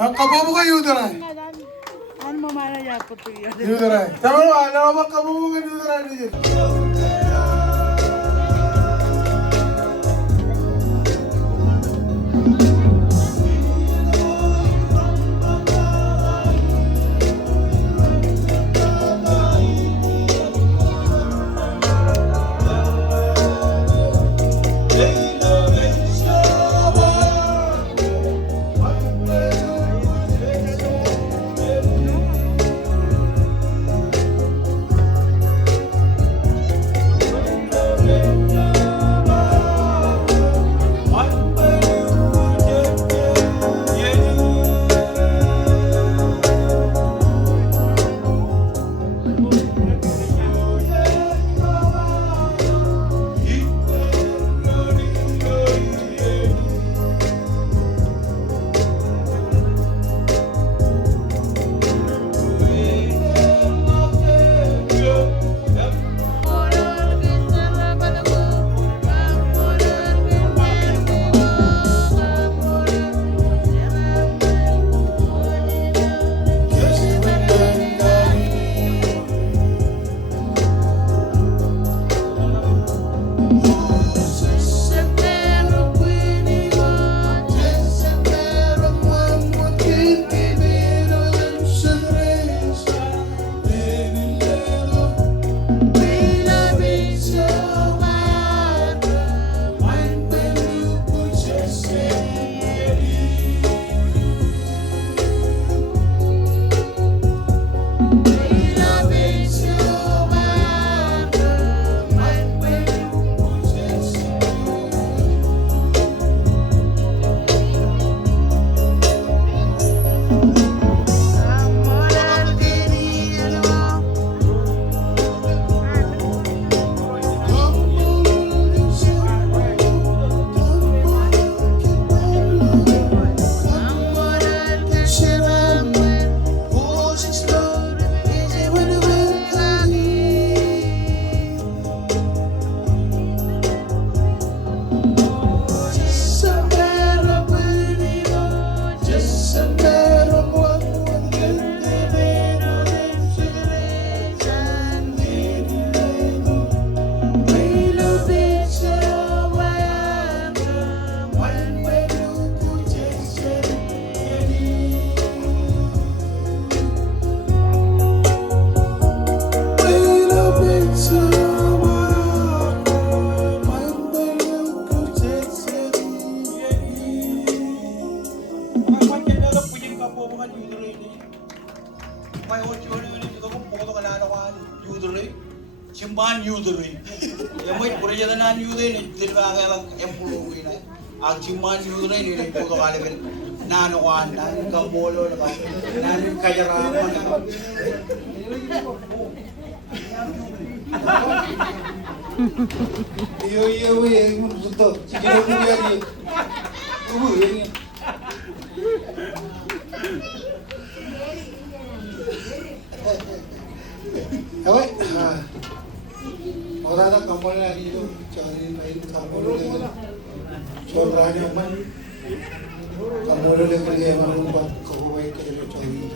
Kamu ka yudaray. Ano mamana yapot to yan? Yudaray. Tama mo, alam mo kamu ka yudaray niyo. Simpan yudere, yang mai pura jalanan yudere ni terima kasih yang puluh ini. Ang simpan yudere ni foto kali kan, nano kan, nano kambolo kan, nano kajaraman kan. Iyo yang menurut tu, cikgu dia ni, ini. Awak, orang kampung lagi tu cari lain kampung lagi, corang ni orang kampung lagi kerja orang buat kau baik kerja cari.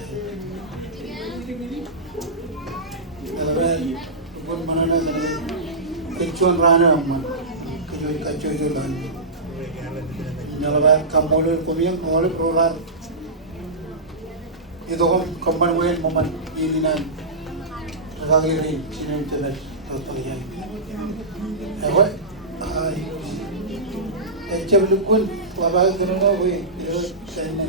Kalau pun mana nak kecuali rana orang kerja itu kan. Kalau kampung lagi komian orang perolah itu kampung lagi momen ini nan. Ragiri sini jelas total yang. Awak, macam lukun, wabah kerana boleh sana.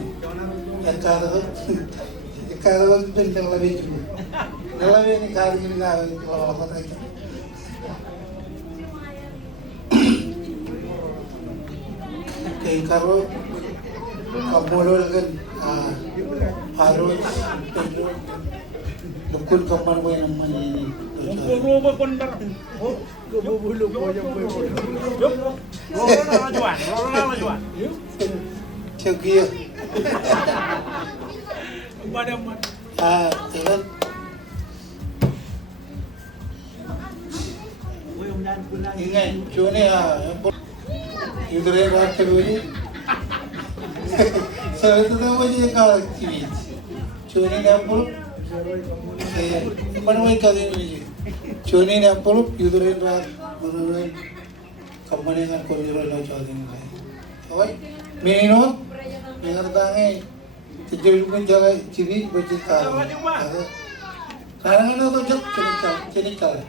Kalau bentang lebih juga. Lebih ni kali ini kali kalau apa lagi. Kalau kamu kan harus lukun kapan boleh nama ni. Rumah kondar. Oh, kebubulung boyong boyong. Yup. Rola juan. Cekir. Madam. Jalan. Ingat, cuma ni Yudhira rakyat ni. Saya tahu aja kalau TV. Cuma ni apa? Mana mai kali ni? Cuma ni apa? Yudorin rat, yudorin company kan kau jual lah jual ni. Awak, minum, minum tangai. Jadi pun jaga TV bercita. Kadang-kadang tu cenikal.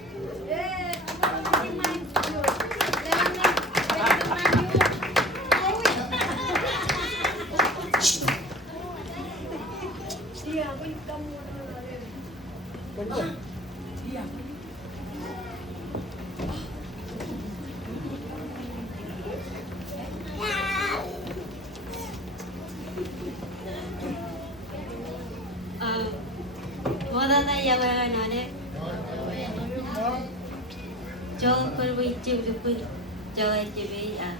Moda na yawa na ne. Jo perwi cip dupu jaga cibi ah.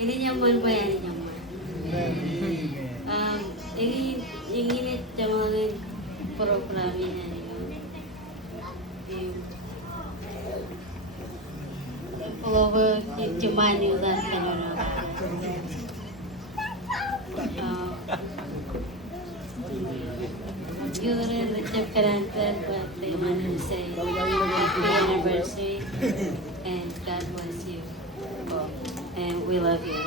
Ini nyaman bayar ini nyaman. Ini jaman program ini. Kalau cuma ni udah kenal. You're in the different birthday, say happy anniversary, and God bless you. And we love you.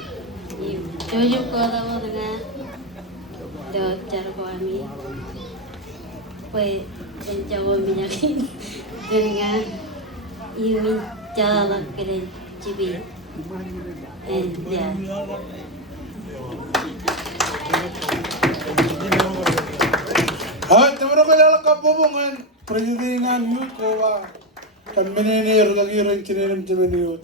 You jojo ko daw nga do cara ko ami. Pues en jawa minyakin dengan ini jalan keren cibi. And yeah. Teman ko lalak kapobongan presidengan yut ko wa. Kami ni rin lagi rin kinirim cimen yut.